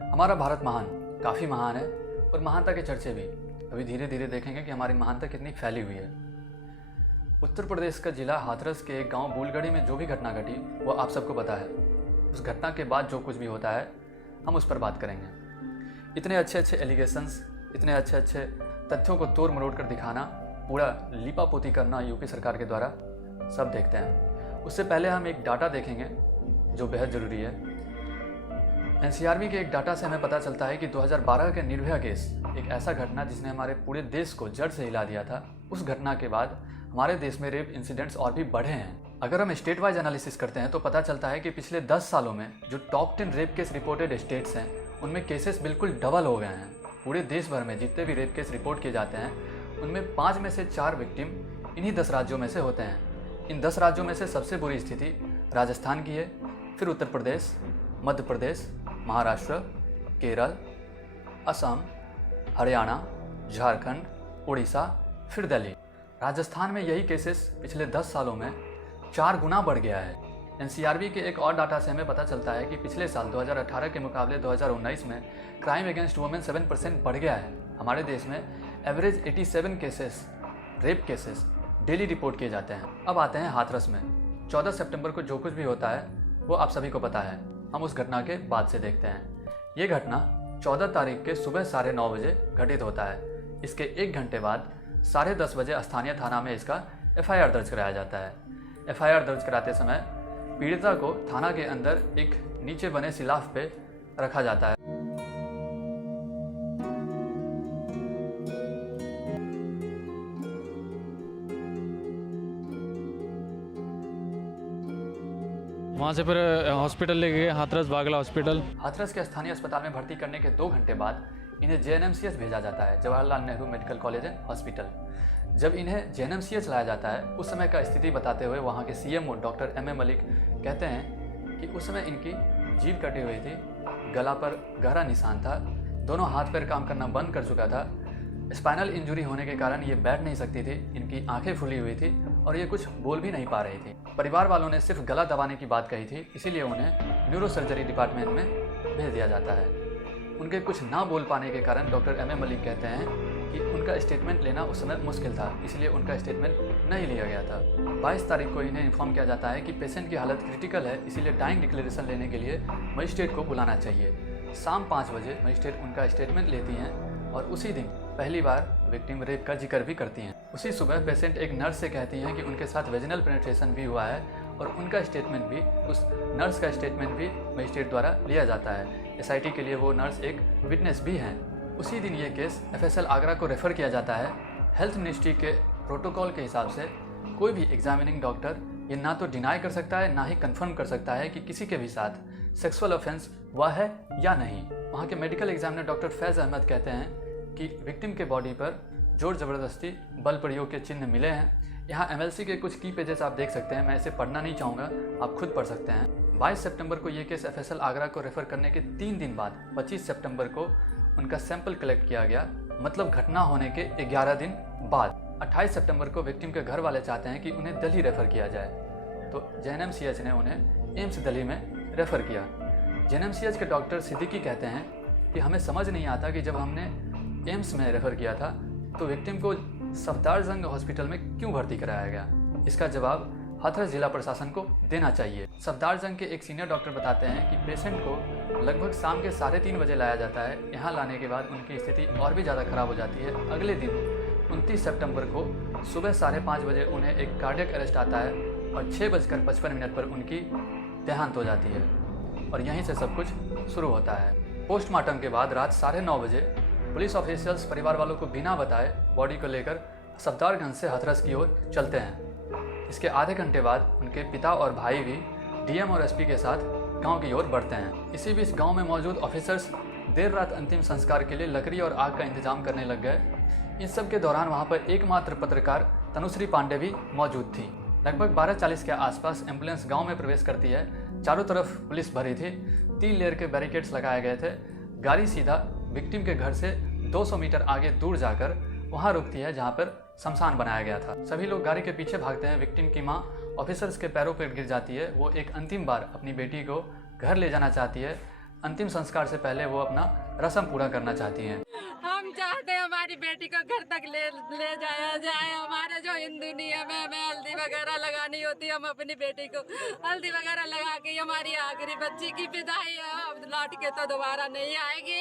हमारा भारत महान, काफ़ी महान है और महानता के चर्चे भी। अभी धीरे धीरे देखेंगे कि हमारी महानता कितनी फैली हुई है। उत्तर प्रदेश का जिला हाथरस के एक गांव बूलगढ़ी में जो भी घटना घटी वो आप सबको पता है। उस घटना के बाद जो कुछ भी होता है हम उस पर बात करेंगे। इतने अच्छे अच्छे एलिगेशंस, इतने अच्छे अच्छे तथ्यों को तोड़ मरोड़ कर दिखाना, पूरा लीपापोती करना यूपी सरकार के द्वारा सब देखते हैं। उससे पहले हम एक डाटा देखेंगे जो बेहद ज़रूरी है। एनसीआरबी के एक डाटा से हमें पता चलता है कि 2012 के निर्भया केस एक ऐसा घटना जिसने हमारे पूरे देश को जड़ से हिला दिया था। उस घटना के बाद हमारे देश में रेप इंसिडेंट्स और भी बढ़े हैं। अगर हम स्टेट वाइज एनालिसिस करते हैं तो पता चलता है कि पिछले 10 सालों में जो top 10 rape case reported states हैं उनमें केसेस बिल्कुल डबल हो गए हैं। पूरे देश भर में जितने भी रेप केस रिपोर्ट किए जाते हैं उनमें 5 में से 4 विक्टिम इन्हीं 10 राज्यों में से होते हैं। इन 10 राज्यों में से सबसे बुरी स्थिति राजस्थान की है, फिर उत्तर प्रदेश, मध्य प्रदेश, महाराष्ट्र, केरल, असम, हरियाणा, झारखंड, उड़ीसा, फिर दिल्ली। राजस्थान में यही केसेस पिछले 10 सालों में 4 गुना बढ़ गया है। एनसीआरबी के एक और डाटा से हमें पता चलता है कि पिछले साल 2018 के मुकाबले 2019 में क्राइम अगेंस्ट वुमेन 7% बढ़ गया है। हमारे देश में average 87 cases, rape cases daily report किए जाते हैं। अब आते हैं हाथरस में। 14 सितंबर को जो कुछ भी होता है वो आप सभी को पता है। हम उस घटना के बाद से देखते हैं। ये घटना 14 तारीख के सुबह 9:30 बजे घटित होता है। इसके 1 घंटे बाद 10:30 बजे स्थानीय थाना में इसका एफआईआर दर्ज कराया जाता है। एफआईआर दर्ज कराते समय पीड़िता को थाना के अंदर एक नीचे बने सिलाफ पे रखा जाता है। वहाँ से फिर हॉस्पिटल ले गए, हाथरस बागला हॉस्पिटल। हाथरस के स्थानीय अस्पताल में भर्ती करने के 2 घंटे बाद इन्हें जेएनएमसीएच भेजा जाता है, Jawaharlal Nehru medical college and hospital. जब इन्हें जेएनएमसीएच लाया जाता है उस समय का स्थिति बताते हुए वहाँ के CMO doctor M A Malik कहते हैं कि उस समय इनकी जीभ कटी हुई थी, गला पर गहरा निशान था, दोनों हाथ पैर काम करना बंद कर चुका था, स्पाइनल इंजरी होने के कारण ये बैठ नहीं सकती थी, इनकी आंखें फूली हुई थी और ये कुछ बोल भी नहीं पा रही थी। परिवार वालों ने सिर्फ गला दबाने की बात कही थी, इसीलिए उन्हें न्यूरो सर्जरी डिपार्टमेंट में भेज दिया जाता है। उनके कुछ ना बोल पाने के कारण डॉक्टर एम ए मलिक कहते हैं कि उनका स्टेटमेंट लेना उस समय मुश्किल था, इसलिए उनका स्टेटमेंट नहीं लिया गया था। 22 तारीख को इन्हें इन्फॉर्म किया जाता है कि पेशेंट की हालत क्रिटिकल है, इसीलिए डाइंग डिक्लेरेशन लेने के लिए मजिस्ट्रेट को बुलाना चाहिए। शाम 5 बजे मजिस्ट्रेट उनका स्टेटमेंट लेती हैं और उसी दिन पहली बार विक्टिम रेप का जिक्र भी करती हैं। उसी सुबह पेशेंट एक नर्स से कहती हैं कि उनके साथ वेजिनल पेनिट्रेशन भी हुआ है और उनका स्टेटमेंट भी, उस नर्स का स्टेटमेंट भी मजिस्ट्रेट द्वारा लिया जाता है। एसआईटी के लिए वो नर्स एक विटनेस भी हैं। उसी दिन ये केस एफएसएल आगरा को रेफ़र किया जाता है। हेल्थ मिनिस्ट्री के प्रोटोकॉल के हिसाब से कोई भी एग्जामिनिंग डॉक्टर ये ना तो डिनाई कर सकता है ना ही कंफर्म कर सकता है कि किसी के भी साथ सेक्सुअल ऑफेंस हुआ है या नहीं। वहाँ के मेडिकल एग्जामिनर डॉक्टर फैज़ अहमद कहते हैं कि विक्टिम के बॉडी पर जोर ज़बरदस्ती बल प्रयोग के चिन्ह मिले हैं। यहाँ एमएलसी के कुछ की पेजेस आप देख सकते हैं, मैं इसे पढ़ना नहीं चाहूँगा, आप खुद पढ़ सकते हैं। 22 सितंबर को ये केस एफएसएल आगरा को रेफ़र करने के 3 दिन बाद 25 सितंबर को उनका सैंपल कलेक्ट किया गया, मतलब घटना होने के 11 दिन बाद। 28 सितंबर को विक्टिम के घर वाले चाहते हैं कि उन्हें दिल्ली रेफ़र किया जाए, तो जेएनएमसीएच ने उन्हें एम्स दिल्ली में रेफ़र किया। जेएनएमसीएच के डॉक्टर सिद्दीकी कहते हैं कि हमें समझ नहीं आता कि जब हमने एम्स में रेफ़र किया था तो विक्टिम को सफदरजंग हॉस्पिटल में क्यों भर्ती कराया गया। इसका जवाब हाथरस जिला प्रशासन को देना चाहिए। सफदरजंग के एक सीनियर डॉक्टर बताते हैं कि पेशेंट को लगभग शाम के 3:30 बजे लाया जाता है। यहाँ लाने के बाद उनकी स्थिति और भी ज़्यादा ख़राब हो जाती है। अगले दिन 29 सितंबर को सुबह 5:30 बजे उन्हें एक कार्डियक अरेस्ट आता है और 6:55 पर उनकी देहांत हो जाती है और यहीं से सब कुछ शुरू होता है। पोस्टमार्टम के बाद रात 9:30 बजे पुलिस ऑफिशियल्स परिवार वालों को बिना बताए बॉडी को लेकर सफदरगंज से हाथरस की ओर चलते हैं। इसके आधे घंटे बाद उनके पिता और भाई भी डीएम और एसपी के साथ गांव की ओर बढ़ते हैं। इसी बीच गांव में मौजूद ऑफिसर्स देर रात अंतिम संस्कार के लिए लकड़ी और आग का इंतजाम करने लग गए। इस सब के दौरान वहां पर एकमात्र पत्रकार तनुश्री पांडे भी मौजूद थी। लगभग 12:40 के आसपास एम्बुलेंस गाँव में प्रवेश करती है। चारों तरफ पुलिस भरी थी, 3 लेयर के बैरिकेड्स लगाए गए थे। गाड़ी सीधा विक्टिम के घर से 200 मीटर आगे दूर जाकर वहां रुकती है जहां पर शमशान बनाया गया था। सभी लोग गाड़ी के पीछे भागते हैं। विक्टिम की मां ऑफिसर्स के पैरों पर गिर जाती है। वो एक अंतिम बार अपनी बेटी को घर ले जाना चाहती है, अंतिम संस्कार से पहले वो अपना रस्म पूरा करना चाहती हैं। हम चाहते हैं हमारी बेटी को घर तक ले जाया जाए। हमारे जो हिंदू नियम है, हमें हल्दी वगैरह लगानी होती है, हम अपनी बेटी को हल्दी वगैरह लगा के हमारी आखिरी बच्ची की विदाई है। अब लौट के तो दोबारा नहीं आएगी।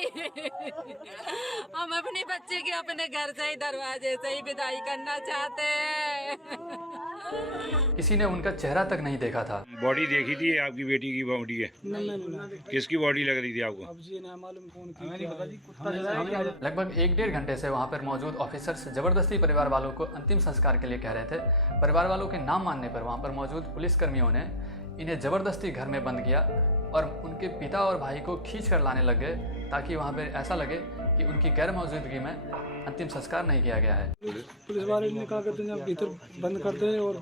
हम अपनी बच्ची की अपने घर से ही दरवाजे से ही विदाई करना चाहते हैं। किसी ने उनका चेहरा तक नहीं देखा था। बॉडी देखी थी आपकी बेटी की बॉडी है? नहीं। किसकी बॉडी लग रही थी आपको? अब जी ना मालूम कौन की। लगभग 1-1.5 घंटे से वहाँ पर मौजूद ऑफिसर्स जबरदस्ती परिवार वालों को अंतिम संस्कार के लिए कह रहे थे। परिवार वालों के नाम मानने पर वहाँ पर मौजूद पुलिसकर्मियों ने इन्हें जबरदस्ती घर में बंद किया और उनके पिता और भाई को खींच कर लाने लग गए ताकि वहाँ पर ऐसा लगे कि उनकी गैर मौजूदगी में अंतिम संस्कार नहीं किया गया है। पुलिस वाले ने कहा कहते हैं भीतर बंद कर दे और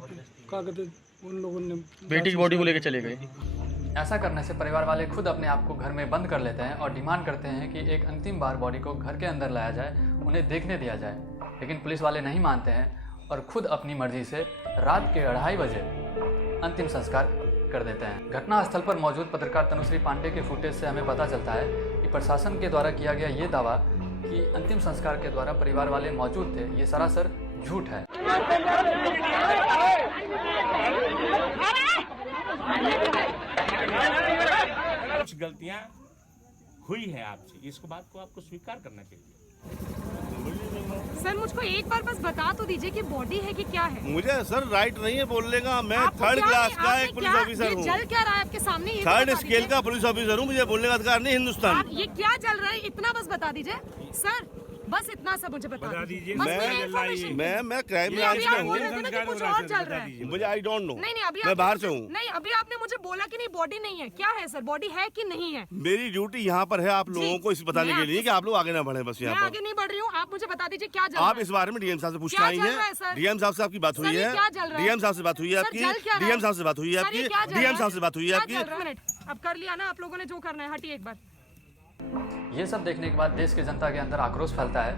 कहा कहते उन लोगों ने बेटी की बॉडी को लेकर चले गए। ऐसा करने से परिवार वाले खुद अपने आप को घर में बंद कर लेते हैं और डिमांड करते हैं कि एक अंतिम बार बॉडी को घर के अंदर लाया जाए, उन्हें देखने दिया जाए। लेकिन पुलिस वाले नहीं मानते हैं और खुद अपनी मर्जी से रात के 2:30 बजे अंतिम संस्कार कर देते हैं। घटनास्थल पर मौजूद पत्रकार तनुश्री पांडे के फुटेज से हमें पता चलता है कि प्रशासन के द्वारा किया गया ये दावा कि अंतिम संस्कार के द्वारा परिवार वाले मौजूद थे, ये सरासर झूठ है। कुछ गलतियां हुई है आपसे, इसको बात को आपको स्वीकार करना चाहिए। सर मुझको एक बार बस बता तो दीजिए कि बॉडी है कि क्या है। मुझे सर राइट नहीं है बोलने का। मैं आपको थर्ड क्या क्लास है? का आपने एक पुलिस क्या- ऑफिसर ये हूँ। जल क्या रहा है आपके सामने? ये थर्ड बता स्केल दीजिए। का पुलिस ऑफिसर हूँ, मुझे बोलने का अधिकार नहीं हिंदुस्तान। आप ये क्या चल रहा है इतना बस बता दीजिए सर, बस इतना सा मुझे बता दीजिए। बस मैं- मेरी information दीजिए। मैं क्राइम नहीं, ब्रांच अभी में आप बोल हूँ। रहे थे ना कि कुछ और चल रहा है। मुझे आई डोंट नो। नहीं अभी मैं आपने बाहर मुझे- से हूँ। नहीं अभी आपने मुझे बोला कि नहीं बॉडी नहीं है। क्या है सर, बॉडी है कि नहीं है? मेरी ड्यूटी यहाँ पर है आप लोगों को इस बताने मैं के लिए कि आप लोग आगे ना बढ़े। बस मैं यहाँ आगे पर नहीं बढ़ रही हूँ, आप मुझे बता दीजिए क्या चल रहा आप है। इस बारे में डीएम साहब से पूछना क्या आई चल रहा है, है। सर? डीएम साहब से आपकी बात हुई सर, ये है? क्या चल रहा है? डीएम साहब से बात हुई है सर, आपकी? चल क्या रहा है? डीएम साहब से बात हुई है सर, ये आपकी? क्या चल रहा है? डीएम साहब से बात हुई है क्या आपकी? चल रहा है? मिनट अब कर लिया ना आप लोगों ने जो करना है, हटिए एक बार। ये सब देखने के बाद देश की जनता के अंदर आक्रोश फैलता है।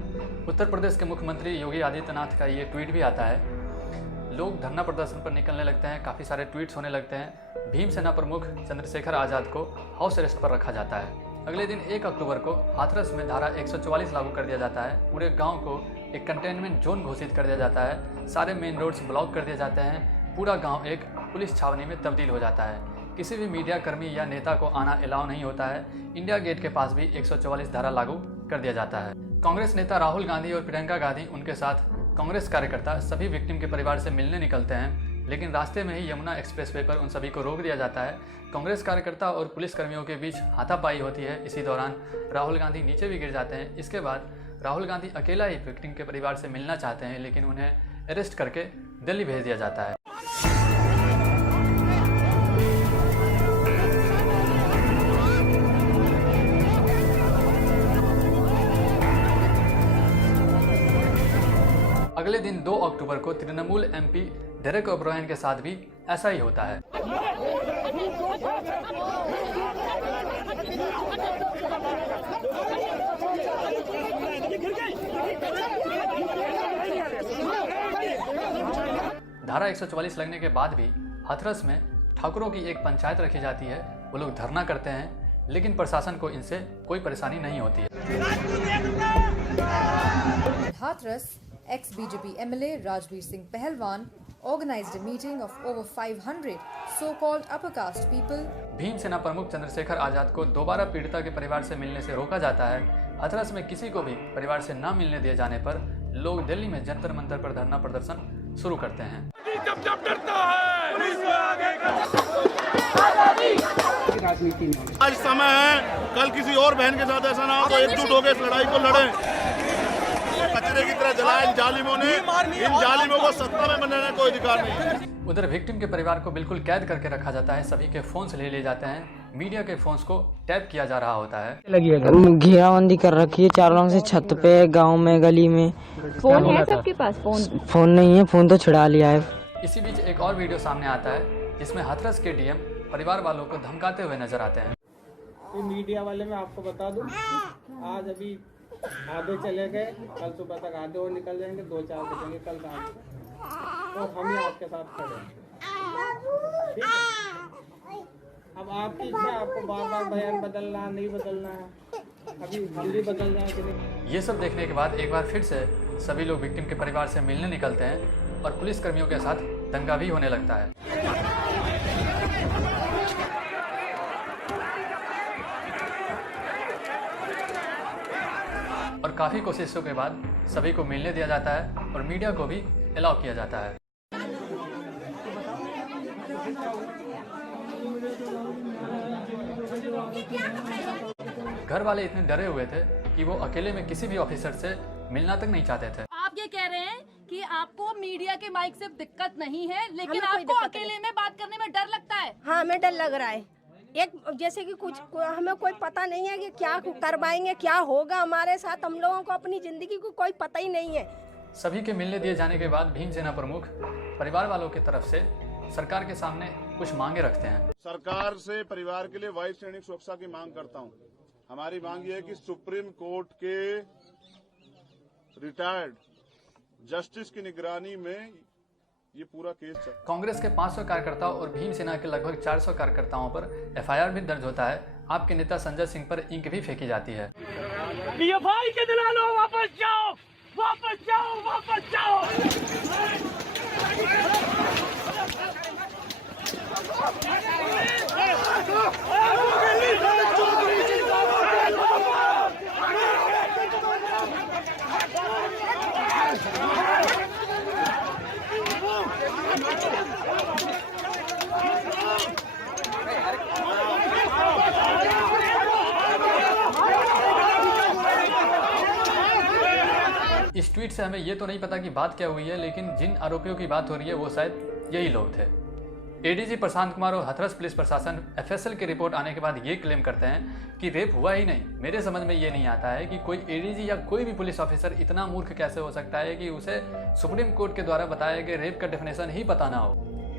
उत्तर प्रदेश के मुख्यमंत्री योगी आदित्यनाथ का ये ट्वीट भी आता है। लोग धरना प्रदर्शन पर निकलने लगते हैं, काफ़ी सारे ट्वीट्स होने लगते हैं। भीमसेना प्रमुख चंद्रशेखर आज़ाद को हाउस अरेस्ट पर रखा जाता है। अगले दिन 1 अक्टूबर को हाथरस में धारा 144 लागू कर दिया जाता है। पूरे गांव को एक कंटेनमेंट जोन घोषित कर दिया जाता है। सारे मेन रोड्स ब्लॉक कर दिए जाते हैं। पूरा गांव एक पुलिस छावनी में तब्दील हो जाता है। किसी भी मीडिया कर्मी या नेता को आना अलाउ नहीं होता है। इंडिया गेट के पास भी 144 धारा लागू कर दिया जाता है। कांग्रेस नेता राहुल गांधी और प्रियंका गांधी, उनके साथ कांग्रेस कार्यकर्ता सभी विक्टिम के परिवार से मिलने निकलते हैं, लेकिन रास्ते में ही यमुना एक्सप्रेसवे पर उन सभी को रोक दिया जाता है। कांग्रेस कार्यकर्ता और पुलिस कर्मियों के बीच हाथापाई होती है। इसी दौरान राहुल गांधी नीचे भी गिर जाते हैं। इसके बाद राहुल गांधी अकेला ही विक्टिम के परिवार से मिलना चाहते हैं, लेकिन उन्हें अरेस्ट करके दिल्ली भेज दिया जाता है। अगले दिन 2 अक्टूबर को तृणमूल एमपी डेरेक ओब्रायन के साथ भी ऐसा ही होता है। धारा 144 लगने के बाद भी हाथरस में ठाकुरों की एक पंचायत रखी जाती है। वो लोग धरना करते हैं, लेकिन प्रशासन को इनसे कोई परेशानी नहीं होती है। Hathras, ex-BJP MLA Rajveer Singh Pahalwan organized a meeting of over 500 so-called upper caste people. Bhim Sena प्रमुख चंद्रशेखर आजाद को दोबारा पीड़िता के परिवार से मिलने से रोका जाता है। हाथरस में किसी को भी परिवार से न मिलने दिए जाने पर लोग दिल्ली में जंतर मंतर पर धरना प्रदर्शन शुरू करते हैं। आज समय है, कल किसी और बहन के साथ ऐसा ना हो तो एकजुट होकर इस लड़ाई को लड़ें। कचरे की तरह जलाए इन जालिमों ने। इन जालिमों को सत्ता में बनाने का कोई अधिकार नहीं। उधर विक्टिम के परिवार को बिल्कुल कैद करके रखा जाता है। सभी के फोन्स ले लिए जाते हैं। मीडिया के फोन्स को टैप किया जा रहा होता है। घेराबंदी कर रखी है चारों से, छत पे, गांव में, गली में। फोन है सबके पास? फोन नहीं है, फोन तो छुड़ा लिया है। इसी बीच एक और वीडियो सामने आता है जिसमें हाथरस के डीएम परिवार वालों को धमकाते हुए नजर आते हैं। ये मीडिया वाले मैं आपको बता दूं, आज अभी आधे चले गए, कल सुबह तक आधे और निकल जाएंगे, 2-4 बजेंगे कल रात को, तो हम ही आपके साथ खड़े हैं। ठीक है? अब आपकी इच्छा, आपको बार बार बयान बदलना नहीं बदलना है, अभी जल्दी बदल जाए कि नहीं। ये सब देखने के बाद एक बार फिर से सभी लोग विक्टिम के परिवार से मिलने निकलते हैं और पुलिस कर्मियों के साथ दंगा भी होने लगता है। और काफ़ी कोशिशों के बाद सभी को मिलने दिया जाता है और मीडिया को भी अलाउ किया जाता है। घर वाले इतने डरे हुए थे कि वो अकेले में किसी भी ऑफिसर से मिलना तक नहीं चाहते थे। आप ये कह रहे हैं कि आपको मीडिया के माइक से दिक्कत नहीं है, लेकिन आपको अकेले में बात करने में डर लगता है? हाँ, हमें डर लग रहा है। एक जैसे कि कुछ हमें कोई पता नहीं है कि क्या करवाएंगे, क्या होगा हमारे साथ। हम लोगों को अपनी जिंदगी को कोई पता ही नहीं है। सभी के मिलने दिए जाने के बाद भीमसेना प्रमुख परिवार वालों की तरफ से सरकार के सामने कुछ मांगे रखते हैं। सरकार से परिवार के लिए वायु सैनिक सुरक्षा की मांग करता हूं। हमारी मांग ये है कि सुप्रीम कोर्ट के रिटायर्ड जस्टिस की निगरानी में ये पूरा केस चल। कांग्रेस के 500 कार्यकर्ताओं और भीमसेना के लगभग 400 कार्यकर्ताओं पर एफआईआर भी दर्ज होता है। आपके नेता संजय सिंह पर इंक भी फेंकी जाती है। पीएफआई के दलालों वापस जाओ, वापस जाओ, वापस जाओ। इस ट्वीट से हमें ये तो नहीं पता कि बात क्या हुई है, लेकिन जिन आरोपियों की बात हो रही है वो शायद यही लोग थे। एडीजी प्रशांत कुमार और हाथरस पुलिस प्रशासन एफएसएल की रिपोर्ट आने के बाद ये क्लेम करते हैं कि रेप हुआ ही नहीं। मेरे समझ में ये नहीं आता है कि कोई एडीजी या कोई भी पुलिस ऑफिसर इतना मूर्ख कैसे हो सकता है कि उसे सुप्रीम कोर्ट के द्वारा बताए गए रेप का डेफिनेशन ही पता ना हो।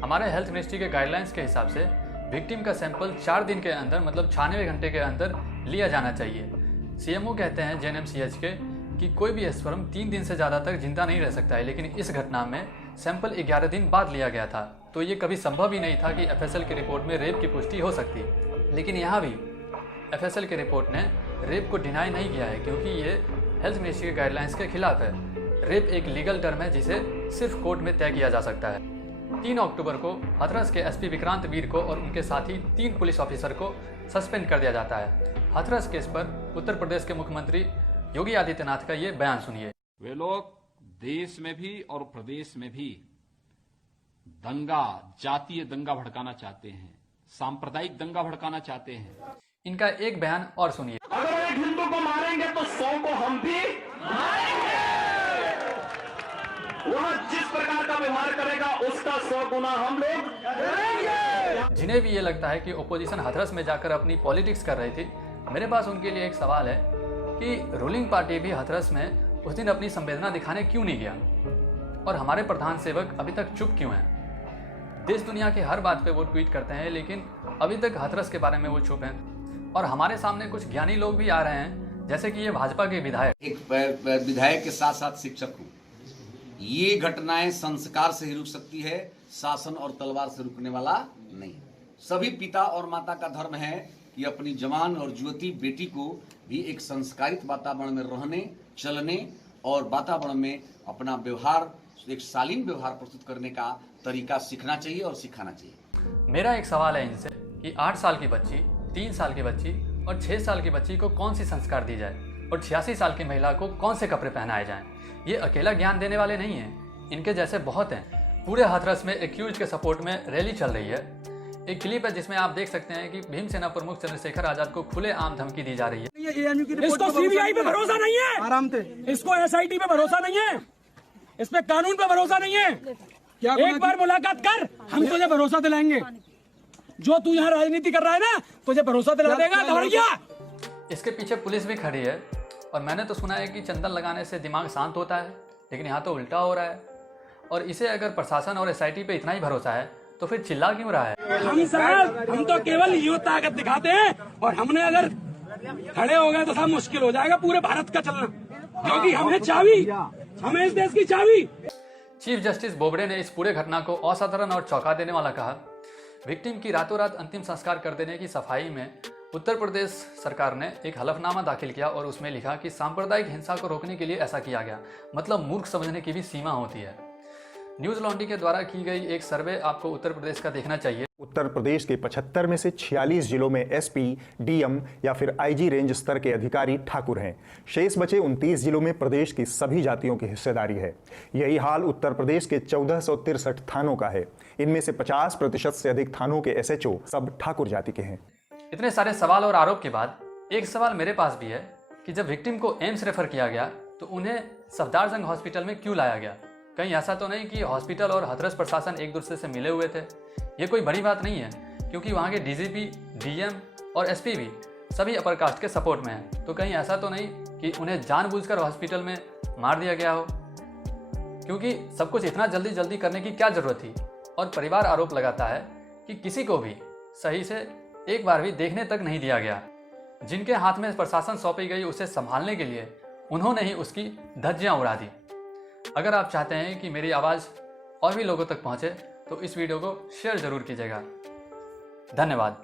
हमारे हेल्थ मिनिस्ट्री के गाइडलाइंस के हिसाब से विक्टिम का सैंपल 4 दिन के अंदर मतलब 96 घंटे के अंदर लिया जाना चाहिए। सीएमओ कहते हैं जेएनएमसीएच के कि कोई भी स्पर्म 3 दिन से ज़्यादा तक जिंदा नहीं रह सकता है, लेकिन इस घटना में सैंपल 11 दिन बाद लिया गया था, तो ये कभी संभव ही नहीं था कि एफएसएल की रिपोर्ट में रेप की पुष्टि हो सकती। लेकिन यहाँ भी एफएसएल की रिपोर्ट ने रेप को डिनाई नहीं किया है, क्योंकि ये हेल्थ मिनिस्ट्री के गाइडलाइंस के खिलाफ है। रेप एक लीगल टर्म है जिसे सिर्फ कोर्ट में तय किया जा सकता है। 3 अक्टूबर को हाथरस के एसपी विक्रांत वीर को और उनके साथी 3 पुलिस ऑफिसर को सस्पेंड कर दिया जाता है। हाथरस केस पर उत्तर प्रदेश के मुख्यमंत्री योगी आदित्यनाथ का ये बयान सुनिए। वे लोग देश में भी और प्रदेश में भी दंगा, जातीय दंगा भड़काना चाहते हैं, सांप्रदायिक दंगा भड़काना चाहते हैं। इनका एक बयान और सुनिए। अगर एक हिंदू को मारेंगे तो 100 को हम भी मारेंगे। वह जिस प्रकार का व्यवहार करेगा उसका 100 गुना हम लोग करेंगे। जिन्हें भी ये लगता है कि ओपोजिशन हाथरस में जाकर अपनी पॉलिटिक्स कर रही थी, मेरे पास उनके लिए एक सवाल है कि रूलिंग पार्टी भी हाथरस में उस दिन अपनी संवेदना दिखाने क्यों नहीं गया, और हमारे प्रधान सेवक अभी तक चुप क्यों हैं। देश दुनिया की हर बात पे वो ट्वीट करते हैं, लेकिन अभी तक हाथरस के बारे में वो चुप हैं। और हमारे सामने कुछ ज्ञानी लोग भी आ रहे हैं, जैसे कि ये भाजपा के विधायक। एक विधायक के साथ साथ शिक्षक हूँ। ये घटनाएं संस्कार से ही रुक सकती है, शासन और तलवार से रुकने वाला नहीं। सभी पिता और माता का धर्म है कि अपनी जवान और युवती बेटी को भी एक संस्कारित वातावरण में रहने, चलने और वातावरण में अपना व्यवहार, एक शालीन व्यवहार प्रस्तुत करने का तरीका सीखना चाहिए और सिखाना चाहिए। मेरा एक सवाल है इनसे कि 8 साल की बच्ची, 3 साल की बच्ची और 6 साल की बच्ची को कौन सी संस्कार दी जाए, और 86 साल की महिला को कौन से कपड़े पहनाए जाएं। ये अकेला ज्ञान देने वाले नहीं हैं, इनके जैसे बहुत हैं। पूरे हाथरस में एक्यूज के सपोर्ट में रैली चल रही है। एक क्लिप है जिसमें आप देख सकते हैं कि भीमसेना प्रमुख चंद्रशेखर आजाद को खुले आम धमकी दी जा रही है। इसको सीबीआई पे भरोसा नहीं है, आराम से। इसको एसआईटी पे भरोसा नहीं है, इस पे कानून पे भरोसा नहीं है। एक बार मुलाकात कर, हम तुझे भरोसा दिलाएंगे। जो तू यहाँ राजनीति कर रहा है ना, तुझे भरोसा दिला देगा दौड़िया। इसके पीछे पुलिस भी खड़ी है, और मैंने तो सुना है कि चंदन लगाने से दिमाग शांत होता है, लेकिन यहाँ तो उल्टा हो रहा है। और इसे अगर प्रशासन और एसआईटी पे इतना ही भरोसा है तो फिर चिल्ला क्यों रहा है। हम तो केवल युवा ताकत दिखाते हैं, और हमने अगर खड़े हो गए तो सब मुश्किल हो जाएगा पूरे भारत का चलना, क्योंकि हमें चाबी, हमें इस देश की चाबी। चीफ जस्टिस बोबडे ने इस पूरे घटना को असाधारण और चौंका देने वाला कहा। विक्टिम की रातों रात अंतिम संस्कार कर देने की सफाई में उत्तर प्रदेश सरकार ने एक हलफनामा दाखिल किया और उसमें लिखा कि सांप्रदायिक हिंसा को रोकने के लिए ऐसा किया गया। मतलब मूर्ख समझने की भी सीमा होती है। न्यूज़ लॉन्ड्री के द्वारा की गई एक सर्वे आपको उत्तर प्रदेश का देखना चाहिए। उत्तर प्रदेश के 75 में से 46 जिलों में एसपी, डीएम या फिर आईजी रेंज स्तर के अधिकारी ठाकुर हैं। शेष बचे 29 जिलों में प्रदेश की सभी जातियों की हिस्सेदारी है। यही हाल उत्तर प्रदेश के 1463 थानों का है। इनमें से 50% से अधिक थानों के एसएचओ सब ठाकुर जाति के हैं। इतने सारे सवाल और आरोप के बाद एक सवाल मेरे पास भी है कि जब विक्टिम को एम्स रेफर किया गया तो उन्हें सफदरजंग हॉस्पिटल में क्यों लाया गया? कहीं ऐसा तो नहीं कि हॉस्पिटल और हाथरस प्रशासन एक दूसरे से मिले हुए थे? ये कोई बड़ी बात नहीं है क्योंकि वहाँ के डीजीपी, डीएम और एसपी भी सभी अपर कास्ट के सपोर्ट में हैं। तो कहीं ऐसा तो नहीं कि उन्हें जानबूझकर हॉस्पिटल में मार दिया गया हो? क्योंकि सब कुछ इतना जल्दी जल्दी करने की क्या ज़रूरत थी? और परिवार आरोप लगाता है कि किसी को भी सही से एक बार भी देखने तक नहीं दिया गया। जिनके हाथ में प्रशासन सौंपी गई उसे संभालने के लिए उन्होंने ही उसकी धज्जियां उड़ा दी। अगर आप चाहते हैं कि मेरी आवाज़ और भी लोगों तक पहुंचे तो इस वीडियो को शेयर ज़रूर कीजिएगा। धन्यवाद।